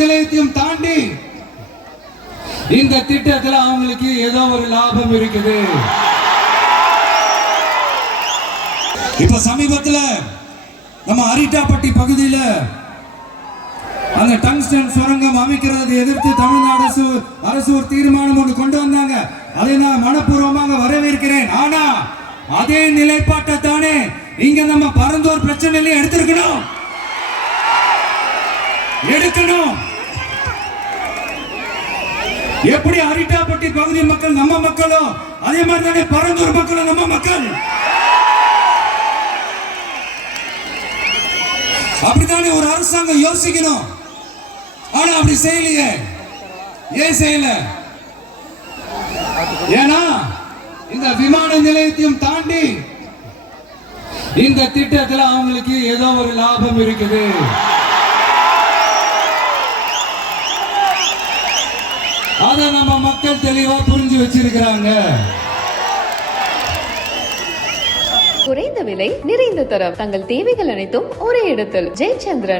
நிலையத்தையும் தாண்டி இந்த திட்டத்துல அவங்களுக்கு ஏதோ ஒரு லாபம் இருக்குது. இப்ப சமீபத்துல நம்ம அரிட்டாப்பட்டி பகுதியில அந்த டங்ஸ்டன் சுரங்கம் அமைக்கிறதை எதிர்த்து தமிழ்நாடு அரசு ஒரு தீர்மானம் ஒன்று கொண்டு வந்தாங்க. அதை நான் மனப்பூர்வமாக வரவேற்கிறேன். ஆனா அதே நிலைப்பாட்டை தானே இங்க நம்ம பரந்தூர் பிரச்சனையில எடுக்கணும். எப்படி அரிட்டாப்பட்டி பகுதி மக்கள் நம்ம மக்களும் அதே மாதிரி தானே பரந்தூர் மக்களும் நம்ம மக்கள். அப்படித்தானே ஒரு அரசாங்கம் யோசிக்கணும். ஆனா அப்படி செய்யலையே. ஏன் செய்யல? ஏன்னா இந்த விமான நிலையத்தையும் தாண்டி இந்த திட்டத்துல அவங்களுக்கு ஏதோ ஒரு லாபம் இருக்குது. அத நம்ம மக்கள் தெளிவா புரிஞ்சு வச்சிருக்கிறாங்க. குறைந்த விலை, நிறைந்த தரம், தங்கள் தேவைகள் அனைத்தும் ஒரே இடத்தில். ஜெயச்சந்திரன்.